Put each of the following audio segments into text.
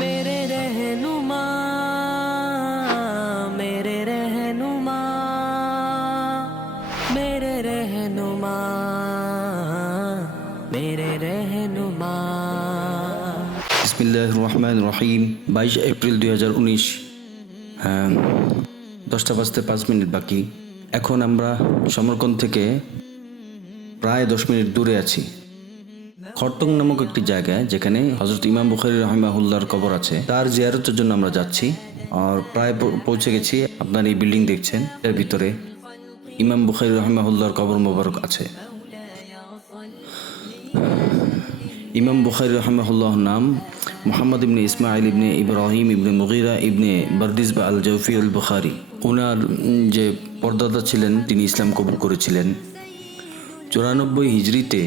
मेरे रहनुमा, मेरे रहनुमा, मेरे रहनुमा, मेरे रहनुमा। বিসমিল্লাহির রহমানির রহিম। 22 এপ্রিল 2019। হ্যাঁ, 10টা বাজতে 5 মিনিট বাকি। এখন আমরা সমরকন্দ থেকে প্রায় 10 মিনিট দূরে আছি, খরতং নামক একটি জায়গায়, যেখানে হযরত ইমাম বুখারী রাহিমাহুল্লাহর কবর আছে। তার জিয়ারতের জন্য আমরা যাচ্ছি আর প্রায় পৌঁছে গেছি। আপনার এই বিল্ডিং দেখছেন, এর ভিতরে ইমাম বুখারী রাহিমাহুল্লাহর কবর মোবারক আছে। ইমাম বুখারী রাহিমাহুল্লাহর নাম মুহাম্মদ ইবনে ইসমাইল ইবনে ইব্রাহিম ইবনে মুগীরা ইবনে বারদিসবা আল জাওফি আল বুখারী। ওনার যে পরদাদা ছিলেন তিনি ইসলাম কবুল করেছিলেন 94 হিজরিতে।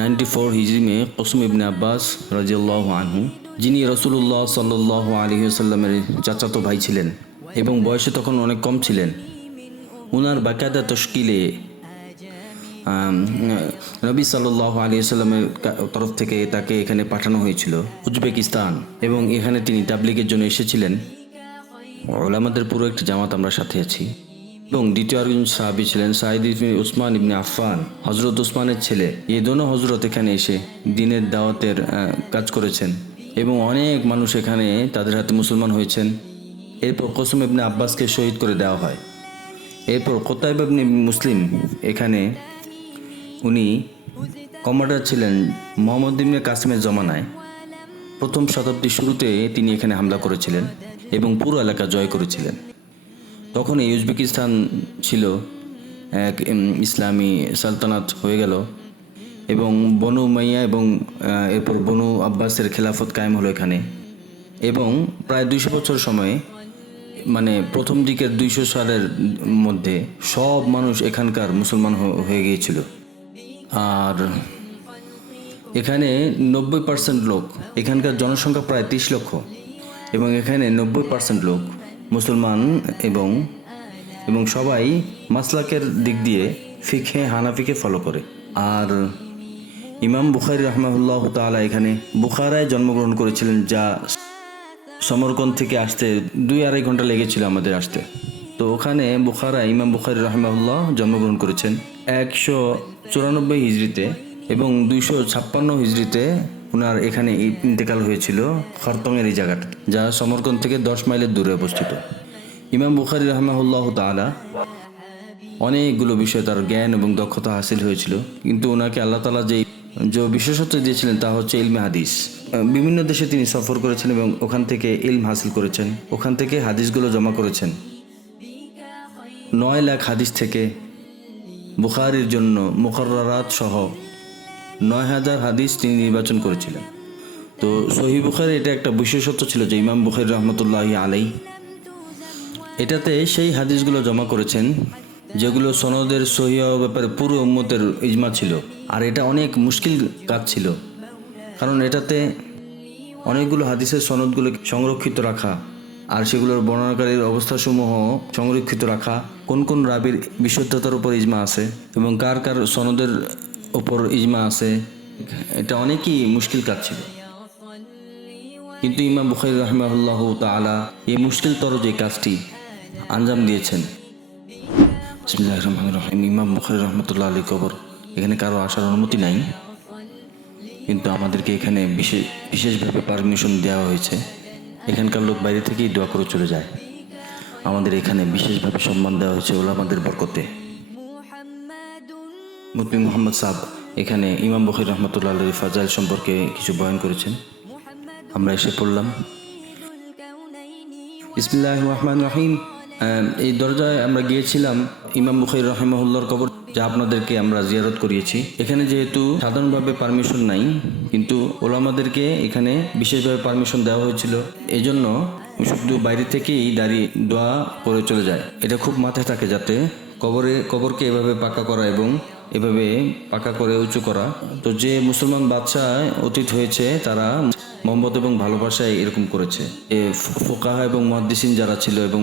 94 হিজরি में কুসুম ইবনে আব্বাস রাদিয়াল্লাহু আনহু, যিনি রাসূলুল্লাহ সাল্লাল্লাহু আলাইহি ওয়াসাল্লামের চাচাতো ভাই ছিলেন এবং বয়সে তখন অনেক কম ছিলেন, ওনার বাকায়দা তশকিলে নবী সাল্লাল্লাহু আলাইহি ওয়াসাল্লামের তরফ থেকে তাকে এখানে পাঠানো হয়েছিল উজবেকিস্তান, এবং এখানে তিনি তাবলীগের জন্য এসেছিলেন। উলামাদের পুরো একটি জামাত আমরা সাথে আছি। এবং দ্বিতীয় আরেকজন সাহাবী ছিলেন সাঈদ ইবনে উসমান ইবনে আফফান, হযরত উসমানের ছেলে। এই দোনো হযরত এখানে এসে দ্বীনের দাওয়াতের কাজ করেছেন এবং অনেক মানুষ এখানে তাদের হাতে মুসলমান হয়েছেন। এরপর কুসুম ইবনে আব্বাসকে শহীদ করে দেওয়া হয়। এরপর কুতাইবা ইবনে মুসলিম, এখানে উনি কমান্ডার ছিলেন মুহাম্মদ ইবনে কাসিমের জমানায়। প্রথম শতাব্দীর শুরুতে তিনি এখানে হামলা করেছিলেন এবং পুরো এলাকা জয় করেছিলেন। তখন এই উজবেকিস্তান ছিল এক ইসলামী সালতানাত হয়ে গেল এবং বনু উমাইয়া এবং এরপর বনু আব্বাসের খেলাফত কায়েম হলো এখানে। এবং প্রায় 200 বছর সময়ে, মানে প্রথম দিকের 200 সালের মধ্যে সব মানুষ এখানকার মুসলমান হয়ে গিয়েছিল। আর এখানে 90% লোক, এখানকার জনসংখ্যা প্রায় 30 লক্ষ, এবং এখানে 90% লোক মুসলমান এবং সবাই মাসলাকের দিক দিয়ে ফিকহে হানাফিকে ফলো করে। আর ইমাম বুখারী রাহিমাহুল্লাহ তাআলা এখানে বুখারায় জন্মগ্রহণ করেছিলেন, যা সমরকন্দ থেকে আসতে 2-2.5 ঘন্টা লেগেছিল আমাদের আসতে। তো ওখানে বুখারায় ইমাম বুখারী রাহিমাহুল্লাহ জন্মগ্রহণ করেছেন 194 হিজরিতে, এবং 256 হিজরিতে ওনার এখানে ইন্তেকাল হয়েছিল খরতংয়ের এই জায়গাটা, যা সমরকন্দ থেকে 10 মাইলের দূরে অবস্থিত। ইমাম বুখারী রাহিমাহুল্লাহ তাআলা অনেকগুলো বিষয়ে তার জ্ঞান এবং দক্ষতা হাসিল হয়েছিল, কিন্তু ওনাকে আল্লাহ তাআলা যে বিশেষত্ব দিয়েছিলেন তা হচ্ছে ইলমে হাদিস। বিভিন্ন দেশে তিনি সফর করেছেন এবং ওখান থেকে ইলম হাসিল করেছেন, ওখান থেকে হাদিসগুলো জমা করেছেন। 9 লাখ হাদিস থেকে বুখারীর জন্য মুকাররারাত সহ 9000 হাদিস তিনি নির্বাচন করেছিলেন। তো সহিহ বুখারী এটা একটা বিশেষত্ব ছিল যে ইমাম বুখারী রাহমাতুল্লাহি আলাইহি এটাতে সেই হাদিসগুলো জমা করেছেন যেগুলো সনদের সহিহ ব্যাপারে পুরো উম্মতের ইজমা ছিল। আর এটা অনেক মুশকিল কাজ ছিল, কারণ এটাতে অনেকগুলো হাদিসের সনদগুলো সংরক্ষিত রাখা, আর সেগুলোর বর্ণনাকারীর অবস্থাসমূহ সংরক্ষিত রাখা, কোন কোন রাবির বিশুদ্ধতার উপর ইজমা আছে এবং কার কার সনদের উপর ইজমা আছে, এটা অনেকই মুশকিল কাজ ছিল। কিন্তু ইমাম বুখারী রাহিমাহুল্লাহু তাআলা এই মুশকিলতর যে কাজটি আঞ্জাম দিয়েছেন। বিসমিল্লাহির রহমানির রহিম। ইমাম বুখারী রাহমাতুল্লাহি আলাইহি কবর, এখানে কারো আসার অনুমতি নাই, কিন্তু আমাদেরকে এখানে বিশেষভাবে পারমিশন দেওয়া হয়েছে। এখানকার লোক বাইরে থেকেই দোয়া করে চলে যায়। আমাদের এখানে বিশেষভাবে সম্মান দেওয়া হয়েছে উলামাদের বরকতে। মুফতি মুহাম্মদ সাহেব এখানে ইমাম বুখারী রাহমাতুল্লাহি আলাইহি ফাজাইল সম্পর্কে কিছু বয়ান করেছেন, আমরা এসে পড়লাম। বিসমিল্লাহির রহমানির রহিম। এই দরজায় আমরা গিয়েছিলাম ইমাম বুখারী রাহিমাহুল্লাহর কবর, যা আপনাদেরকে আমরা জিয়ারত করিয়েছি। এখানে যেহেতু সাধারণভাবে পারমিশন নাই, কিন্তু ওলামাদেরকে এখানে বিশেষভাবে পারমিশন দেওয়া হয়েছিল, এই জন্য শুধু বাইরে থেকেই দাঁড়িয়ে দোয়া করে চলে যায়। এটা খুব মাথায় থাকে, যাতে কবরকে এভাবে পাকা করা এবং এভাবে পাকা করে উঁচু করা। তো যে মুসলমান বাদশাহ অতীত হয়েছে তারা মোহাম্মদ এবং ভালোবাসায় এরকম করেছে। ফোকাহা এবং মুহাদ্দিসিন যারা ছিল এবং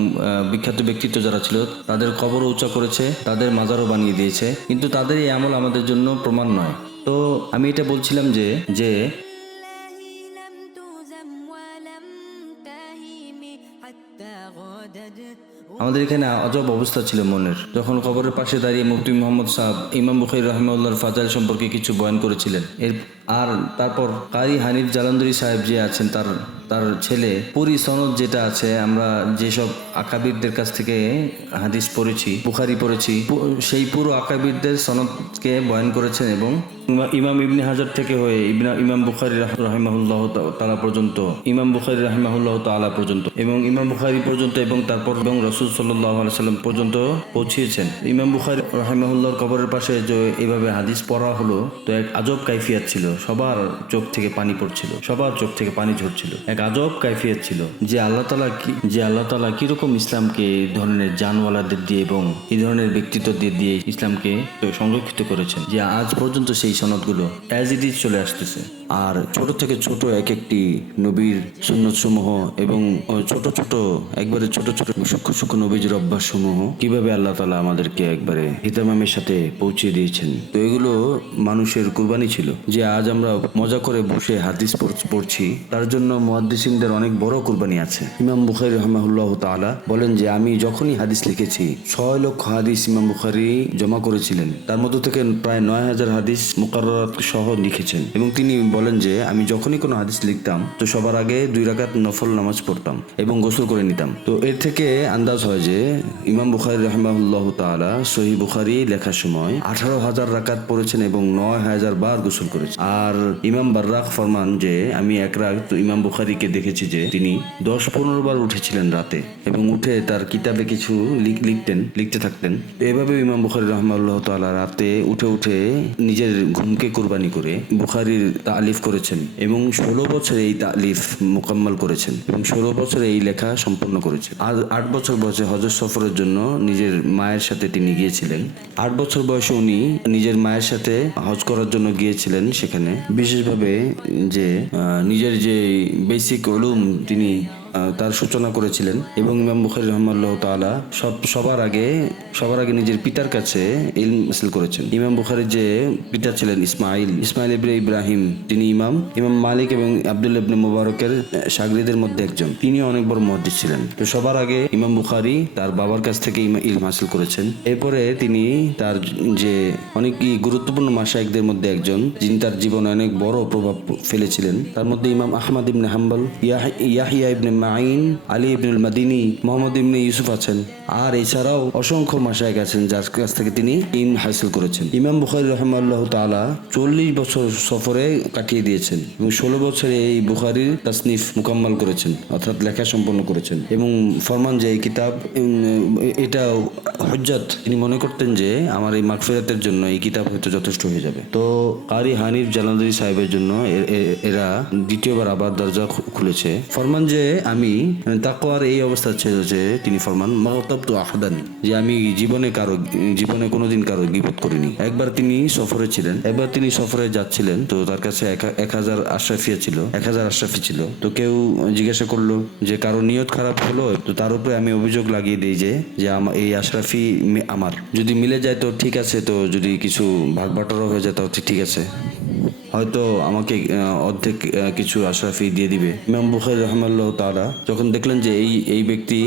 বিখ্যাত ব্যক্তিত্ব যারা ছিল তাদের কবরও উঁচা করেছে, তাদের মাজারও বানিয়ে দিয়েছে, কিন্তু তাদের এই আমল আমাদের জন্য প্রমাণ নয়। তো আমি এটা বলছিলাম যে যে لم تزم ولم تهيم حتى غادت আমাদের এখানে আজব অবস্থা ছিল মনের, যখন কবরের পাশে দাঁড়িয়ে মুফতি মোহাম্মদ সাহেব ইমাম বুখারী রাহিমাহুল্লাহর ফাজাইল সম্পর্কে কিছু বয়ান করেছিলেন। আর তারপর কারি হানিফ জালান্দরি সাহেব যে আছেন তার ছেলে পুরি সনদ যেটা আছে, আমরা যেসব আকাবিরদের কাছ থেকে হাদিস পড়েছি, বুখারী পড়েছি, সেই পুরো আকাবিরদের সনদকে বয়ান করেছেন এবং ইমাম ইবনে হাজার থেকে হয়ে ইমাম বুখারী রাহিমাহুল্লাহ তাআলা পর্যন্ত, ইমাম বুখারী রাহিমাহুল্লাহ তাআলা পর্যন্ত এবং ইমাম বুখারী পর্যন্ত এবং তারপর এবং রাসূল সাল্লাল্লাহু আলাইহি সাল্লাম পর্যন্ত পৌঁছিয়েছেন। ইমাম বুখারী রাহিমাহুল্লাহর কবরের পাশে যে এইভাবে হাদিস পড়া হলো, তো এক আজব কাইফিয়াত ছিল, সবার চোখ থেকে পানি পড়ছিল, সবার চোখ থেকে পানি ঝরছিল, এক আজব কাইফিয়াত ছিল যে আল্লাহ তাআলা কিরকম ইসলামকে এই ধরনের জানওয়ালাদের দিয়ে এবং এই ধরনের ব্যক্তিত্ব দিয়ে ইসলামকে সংরক্ষিত করেছেন, যে আজ পর্যন্ত সেই সনদগুলো অ্যাজ ইট ইজ চলে আসতেছে। আর ছোট থেকে ছোট এক একটি নবীর সুন্নত সমূহ এবং ছোট ছোট সূক্ষ্ম নবীজির অভ্যাস সমূহ কিভাবে আল্লাহ তাআলা আমাদেরকে একবারে হিতামামের সাথে পৌঁছে দিয়েছেন, তো এগুলো মানুষের কুরবানি ছিল। যে আজ আমরা মজা করে বসে হাদিস পড়ছি, তার জন্য মুহাদ্দিসিনদের অনেক বড় কুরবানি আছে। ইমাম বুখারী রাহিমাহুল্লাহ তাআলা বলেন যে আমি যখনই হাদিস লিখেছি 6 লক্ষ হাদিস ইমাম বুখারী জমা করেছিলেন, তার মধ্য থেকে প্রায় 9000 হাদিস মুকাররাত সহ লিখেছেন। এবং তিনি বলেন যে আমি যখনই কোনো হাদিস লিখতাম তো সবার আগে 2 রাকাত নফল নামাজ পড়তাম এবং গোসল করে নিতাম। তো এর থেকে আন্দাজ হয় যে ইমাম বুখারী রাহিমাহুল্লাহ তাআলা সহিহ বুখারী লেখার সময় 18,000 রাকাত পড়েছেন এবং 9,000 বার গোসল করেছেন। আর ইমাম বাররাক ফরমান যে আমি এক রাত ইমাম বুখারীকে দেখেছি যে তিনি 10-15 বার উঠেছিলেন রাতে এবং উঠে তার কিতাবে কিছু লিখতে থাকতেন। এভাবে ইমাম বুখারী রাহিমাহুল্লাহ তাআলা রাতে উঠে নিজের ঘুমকে কুরবানি করে বুখারীর তালিফ করেছেন এবং 16 বছরে এই তালিফ মোকাম্মল করেছেন এবং 16 বছরে এই লেখা সম্পন্ন করেছেন। আর 8 বছর বয়সে হজ সফরের জন্য নিজের মায়ের সাথে তিনি গিয়েছিলেন। 8 বছর বয়সে উনি নিজের মায়ের সাথে হজ করার জন্য গিয়েছিলেন। সেখানে বিশেষভাবে যে নিজের যে বেসিক উলুম তিনি তার সূচনা করেছিলেন এবং ইমাম বুখারী রাহিমাহুল্লাহ তাআলা সবার আগে নিজের পিতার কাছে ইলম হাসিল করেছেন। ইমাম বুখারীর যে পিতা ছিলেন ইসমাইল ইবনে ইব্রাহিম, তিনি ইমাম মালিক এবং আব্দুল্লাহ ইবনে মুবারকের শাগিরদের মধ্যে একজন, তিনি অনেক বড় মুহাদ্দিস ছিলেন। তো সবার আগে ইমাম বুখারী তার বাবার কাছ থেকে ইলম হাসিল করেছেন। এরপরে তিনি তার যে অনেক গুরুত্বপূর্ণ মাশায়েখদের মধ্যে একজন, যিনি তার জীবনে অনেক বড় প্রভাব ফেলেছিলেন, তার মধ্যে ইমাম আহমদ ইবনে হাম্বল, ইয়াহইয়া ইবনে মাইন, আলী ইবনুল মাদিনী, মোহাম্মদ ইবনে ইউসুফ আছেন। আর এছাড়াও অসংখ্য মাশায়েখ আছেন যার কাছ থেকে তিনি ইলম হাসিল করেছেন। ইমাম বুখারী রাহিমাহুল্লাহ তাআলা 40 বছর সফরে কাটিয়ে দিয়েছেন এবং 16 বছরে এই বুখারীর তাসনিফ মুকাম্মাল করেছেন, অর্থাৎ লেখা সম্পন্ন করেছেন এবং ফরমান যে এই কিতাব এটা হুজ্জত, তিনি মনে করতেন যে আমার এই মাগফিরাতের জন্য এই কিতাব হয়তো যথেষ্ট হয়ে যাবে। তো কারি হানিফ জালান্দরি সাহেবের জন্য এরা দ্বিতীয়বার আবার দরজা খুলেছে। ফরমান যে আমি তাকওয়ার এই অবস্থা ছিল যে তিনি ফরমান মাগতাবতু আহাদান, যে আমি জীবনে কোনোদিন কারো গীবত করিনি। একবার তিনি সফরে ছিলেন, তিনি সফরে যাচ্ছিলেন, তো তার কাছে 1000 আশরাফি ছিল। তো কেউ জিজ্ঞাসা করলো যে কারো নিয়ত খারাপ হলো, তো তার উপরে আমি অভিযোগ লাগিয়ে দিই যে এই আশরাফি আমার, যদি মিলে যায় তো ঠিক আছে, তো যদি কিছু ভাগ বাটোয়ারা হয়ে যায় তাও ঠিক আছে, হয়তো আমাকে অর্ধেক কিছু আশরাফি দিয়ে দিবে। ইমাম বুখারী রাহিমাহুল্লাহ তাআলা যখন দেখলেন যে এই ব্যক্তি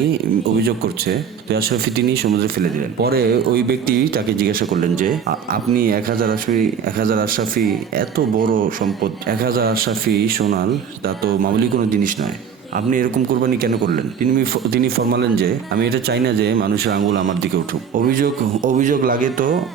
অভিযোগ করছে, তো আশরাফি তিনি সমুদ্রে ফেলে দিলেন। পরে ওই ব্যক্তি তাকে জিজ্ঞাসা করলেন যে আপনি 1000 আশরাফি এত বড় সম্পদ, 1000 আশরাফি সোনাল, তা তো মামুলি কোনো জিনিস নয়, আপনি এরকম কুরবানি কেন করলেন? তিনি ফরমালেন যে আমি এটা চাই না যে মানুষের আঙ্গুল আমার দিকে উঠুক।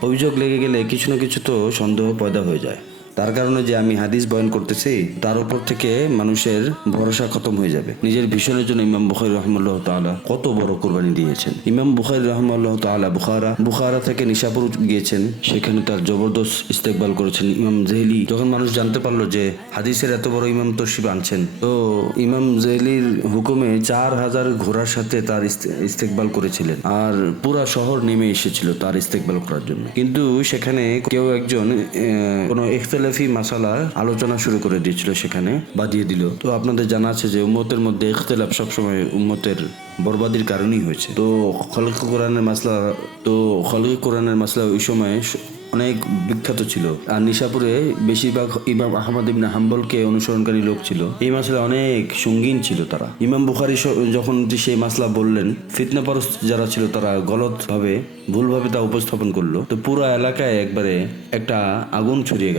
অভিযোগ লেগে গেলে কিছু না কিছু তো সন্দেহ পয়দা হয়ে যায়, তার কারণে যে আমি হাদিস বয়ান করতেছি তার উপর থেকে মানুষের ভরসা খতম হয়ে যাবে। নিজের ভীষণের জন্য ইমাম বুখারী রাহিমাহুল্লাহ তাআলা কত বড় কুরবানি দিয়েছেন। ইমাম বুখারী রাহিমাহুল্লাহ তাআলা বুখারা থেকে নিশাপুর গিয়েছেন, সেখানে তার জবরদস্ত ইস্তেকবাল করেছেন। ইমাম জেহলি যখন মানুষ জানতে পারলো যে হাদিসের এত বড় ইমাম তশরিফ আনছেন, তো ইমাম জেহলির হুকুমে 4000 ঘোড়ার সাথে তার ইস্তেকবাল করেছিলেন, আর পুরা শহর নেমে এসেছিল তার ইস্তেকবাল করার জন্য। কিন্তু সেখানে কেউ একজন কোনো ইখতিলাফ ইখতিলাফি মাসালা আলোচনা শুরু করে দিয়েছিল, সেখানে বাদিয়ে দিল। তো আপনাদের জানা আছে যে উম্মতের মধ্যে ইখতিলাফ সবসময় উম্মতের বরবাদির কারণেই হয়েছে। তো খলক কোরআনের মাসলা ওই সময় অনেক বিখ্যাত ছিল। আর নিশাপুরে বেশিরভাগ ইমাম আহমদ ইবনে হাম্বলকে অনুসরণকারী লোক ছিল। এই মাসলা অনেক সঙ্গীন ছিল তারা। ইমাম বুখারী যখন সেই মাসলা বললেন, ফিতনাপরস্ত যারা ছিল তারা ভুলভাবে তা উপস্থাপন করলো। তো পুরো এলাকায় একবারে একটা আগুন ছড়িয়ে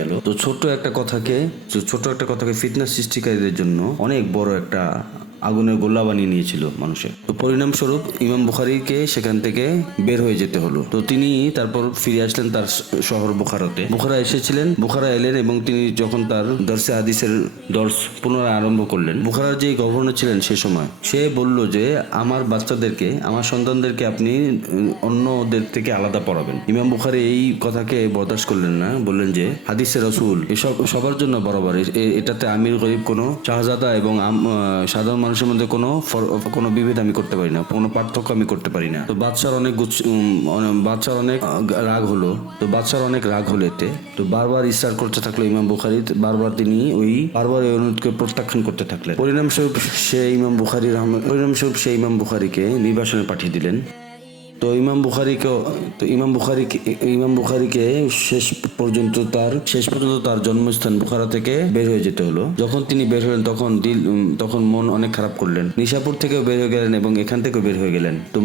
গেল। তো ছোট্ট একটা কথাকে ফিতনা সৃষ্টিকারীদের জন্য অনেক বড় একটা আগুনের গোলা বানিয়ে নিয়েছিল মানুষের। তো পরিণামস্বরূপ ইমাম বুখারীকে সেখান থেকে বের হয়ে যেতে হলো। তো তিনি তারপর ফিরে আসলেন তার শহর বুখারা এলেন এবং তিনি যখন তার দর্শে হাদিসের দর্শ পুনরায় আরম্ভ করলেন, বুখারার যে গভর্নর ছিলেন সে সময়, সে বলল যে আমার সন্তানদেরকে আপনি অন্যদের থেকে আলাদা পড়াবেন। ইমাম বুখারী এই কথাকে বরদাস্ত করলেন না, বললেন যে হাদিসে রাসূল এসব সবার জন্য বরাবর, এটাতে আমির গরিব কোনো শাহজাদা এবং সাধারণ মানুষের মধ্যে কোনো বিভেদ আমি করতে পারি না, কোনো পার্থক্য আমি করতে পারি না। তো বাদশার অনেক রাগ হলো। এতে তো বারবার ইসরার করতে থাকলো ইমাম বুখারী, তিনি বারবার এই অনুরোধকে প্রত্যাখ্যান করতে থাকলেন। পরিণামস্বরূপ সে ইমাম বুখারীকে নির্বাসনে পাঠিয়ে দিলেন। তো ইমাম বুখারীকে শেষ পর্যন্ত তার জন্মস্থান বুখারা থেকে বের হয়ে যেতে হলো। যখন তিনি বের হলেন তখন মন অনেক খারাপ করলেন। নিশাপুর থেকেও বের হয়ে গেলেন এবং এখান থেকেও বের হয়ে গেলেন। তো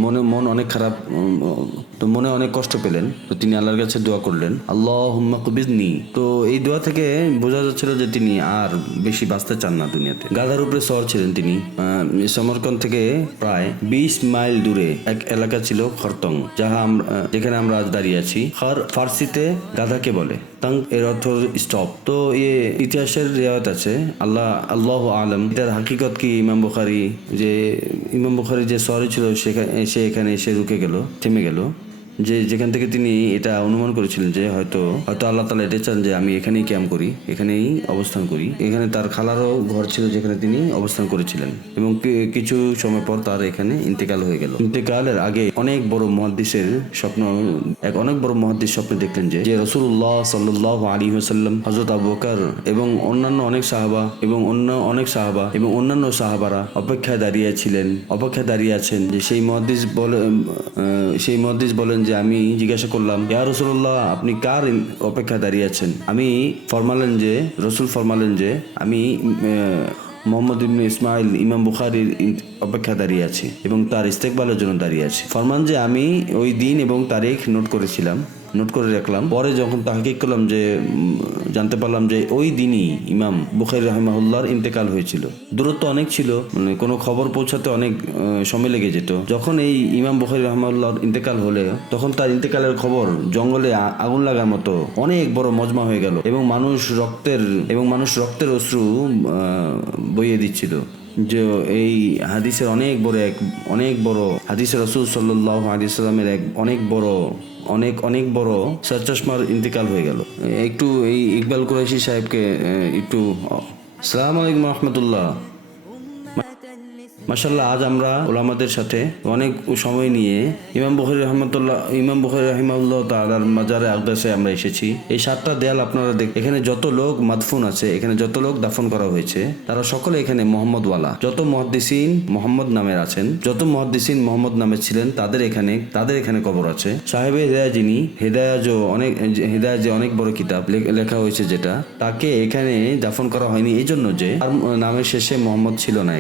মনে অনেক কষ্ট পেলেন। তো তিনি আল্লাহর কাছে দোয়া করলেন, আল্লাহুম্মা কবিজনি। তো এই দোয়া থেকে বোঝা যাচ্ছিল যে তিনি আর বেশি বাঁচতে চান না দুনিয়াতে। গাধার উপরে সওয়ার ছিলেন তিনি। সমরকন্দ থেকে প্রায় 20 মাইল দূরে এক এলাকা ছিল খরতং, যেখানে আমরা আজ দাঁড়িয়ে আছি। ফার্সিতে গাধাকে বলে, তাং এর অর্থ স্টপ। তো ইতিহাসের রিওয়ায়াত আছে, আল্লাহু আলম এটার হাকিকত কি। ইমাম বুখারী যে শহরে ছিল সে এখানে এসে থেমে গেল, যেখান থেকে তিনি এটা অনুমান করেছিলেন যে হয়তো আল্লাহ তাআলা এটা চান যে আমি এখানেই ক্যাম্প করি, এখানেই অবস্থান করি। এখানে তার খালারও ঘর ছিল যেখানে তিনি অবস্থান করেছিলেন এবং কিছু সময় পর তার এখানে ইন্তেকাল হয়ে গেল। ইন্তেকালের আগে অনেক বড় মুহাদ্দিস স্বপ্ন দেখলেন যে রাসূলুল্লাহ সাল্লাল্লাহু আলাইহি ওয়াসাল্লাম, হযরত আবু বকর এবং অন্যান্য অনেক সাহাবা এবং অন্যান্য সাহাবারা অপেক্ষায় দাঁড়িয়ে আছেন যে সেই মুহাদ্দিস বলেন যে আমি জিজ্ঞাসা করলাম, ইয়া রাসূলুল্লাহ, আপনি কার অপেক্ষা দাঁড়িয়ে আছেন? রাসূল ফরমালেন যে আমি মোহাম্মদ ইবনে ইসমাইল ইমাম বুখারীর অপেক্ষা দাঁড়িয়ে আছি এবং তার ইস্তেকবালের জন্য দাঁড়িয়ে আছি। ফরমান যে আমি ওই দিন এবং তারিখ নোট করে রাখলাম। পরে যখন তাহকিক করলাম, যে জানতে পারলাম যে ওই দিনই ইমাম বুখারী রাহিমাহুল্লাহর ইন্তেকাল হয়েছিল। দূরত্ব অনেক ছিল, কোনো খবর পৌঁছাতে অনেক সময় লেগে যেত। যখন এই ইমাম বুখারী রাহিমাহুল্লাহর ইন্তেকাল হলে তখন তার ইন্তেকালের খবর জঙ্গলে আগুন লাগার মতো অনেক বড় মজমা হয়ে গেল এবং মানুষ রক্তের অশ্রু বইয়ে দিচ্ছিল। যে এই হাদিসের অনেক বড় হাদিসে রাসূল সাল্লাল্লাহু আলাইহি ওয়াসাল্লামের অনেক বড় সরচশমার ইন্তেকাল হয়ে গেল। একটু এই ইকবাল কুরাইশি সাহেবকে একটু আসসালামু আলাইকুম ওয়া রাহমাতুল্লাহ। মাশাআল্লাহ, আজ আমরা উলামাদের সাথে অনেক সময় নিয়ে ইমাম বুখারী রাহিমাহুল্লাহ তাআলার মাজারে আকদাসে আমরা এসেছি। এই 7টা দেয়াল আপনারা এখানে যত লোক মাদফুন আছে, এখানে যত লোক দাফন করা হয়েছে, তারা সকলে এখানে মোহাম্মদ ওয়ালা। যত মুহাদ্দিসিন মোহাম্মদ নামের আছেন, যত মুহাদ্দিসিন মোহাম্মদ নামে ছিলেন, তাদের এখানে কবর আছে। সাহেবে হিদায়া যে অনেক বড় কিতাব লেখা হয়েছে, যেটা তাকে এখানে দাফন করা হয়নি এই জন্য যে তার নামের শেষে মোহাম্মদ ছিল না।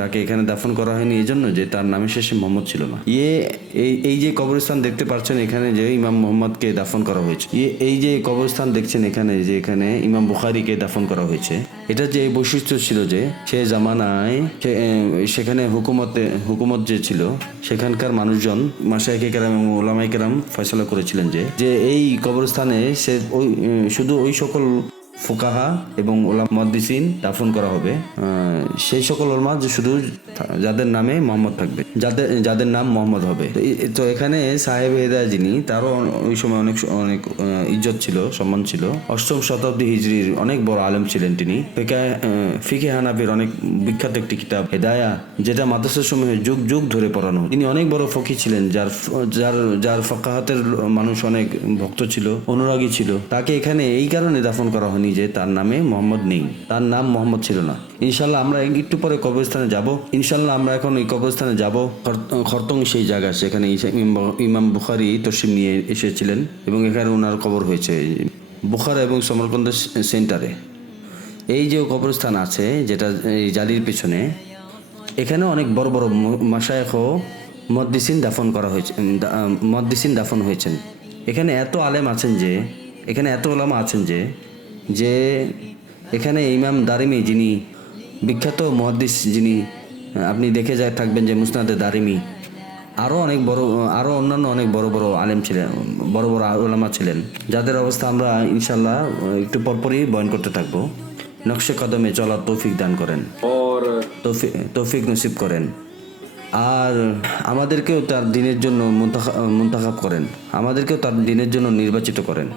তাকে এখানে দাফন করা হয়নি এই জন্য যে তার নামের শেষে মোহাম্মদ ছিল না। এই যে কবরস্থান দেখতে পাচ্ছেন এখানে যে ইমাম মোহাম্মদকে দাফন করা হয়েছে, এই যে কবরস্থান দেখছেন এখানে ইমাম বুখারীকে দাফন করা হয়েছে। এটা যে বৈশিষ্ট্য ছিল যে সে জামানায় সেখানে হুকুমত যে ছিল, সেখানকার মানুষজন মাশায়েখে কেরাম এবং উলামায়ে কেরাম ফয়সালা করেছিলেন যে এই কবরস্থানে শুধু ওই সকল ফুকাহা এবং উলামা মুহাদ্দিসিন দাফন করা হবে। সেই সকল উলামা যে শুধু যাদের নামে মোহাম্মদ থাকবে, যাদের নাম মোহাম্মদ হবে। তো এখানে সাহেব হেদায়া যিনি, তারও ওই সময় অনেক অনেক ইজ্জত ছিল, সম্মান ছিল। 8ম শতাব্দী হিজরির অনেক বড় আলেম ছিলেন তিনি। ফিকে হানাফির অনেক বিখ্যাত একটি কিতাব হেদায়া, যেটা মাদ্রাসার সময় যুগ যুগ ধরে পড়ানো। তিনি অনেক বড় ফকি ছিলেন, যার ফাকাহাতের মানুষ অনেক ভক্ত ছিল, অনুরাগী ছিল। তাকে এখানে এই কারণে দাফন করা হয়নি যে তার নামে মোহাম্মদ নেই, তার নাম মোহাম্মদ ছিল না। ইনশাল্লাহ আমরা একটু পরে কবরস্থানে যাব। ইনশাল্লাহ আমরা এখন এই কবরস্থানে যাব। খরতং সেই জায়গা, সেখানে ইমাম বুখারী তশরিফ নিয়ে এসেছিলেন এবং এখানে ওনার কবর হয়েছে বুখারা এবং সমরকন্দের সেন্টারে। এই যে কবরস্থান আছে যেটা এই জালির পেছনে, এখানে অনেক বড় বড় মাশায়েখ ও মুহাদ্দিসিন দাফন করা হয়েছে, মুহাদ্দিসিন দাফন হয়েছেন। এখানে এত আলেম আছেন যে, এখানে এত ওলামা আছেন যে এখানে ইমাম দারিমি, যিনি বিখ্যাত মুহাদ্দিস, যিনি আপনি দেখে যায় থাকবেন যে মুসনাদে দারিমি, আরও অন্যান্য অনেক বড় বড় আলেম ছিলেন, বড় বড় ওলামা ছিলেন, যাদের অবস্থা আমরা ইনশাল্লাহ একটু পরপরই বয়ান করতে থাকবো। নকশে কদমে চলার তৌফিক দান করেন, তৌফিক নসিব করেন, আর আমাদেরকেও তার দিনের জন্য মুন্তাখাব করেন, আমাদেরকেও তার দিনের জন্য নির্বাচিত করেন।